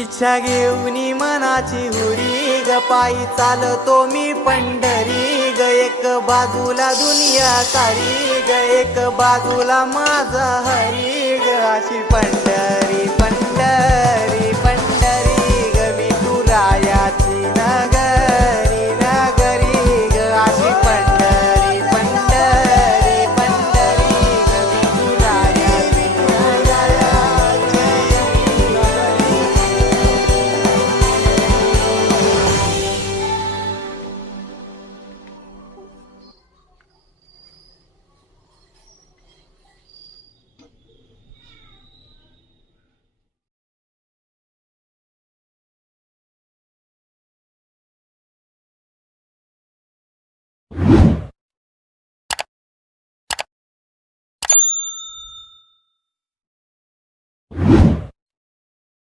इच्छा घेऊनी मनाची हुरी ग पायी चालतो मी पंढरी ग एक बाजूला दुनिया सारी ग एक बाजूला माझा हरी ग अशी पंढरी पंढरी पंढरी ग विठुरायाची नगरी नगरी ग अशी पंढरी पंढरी पंढरी ग विठुरायाची नगरी.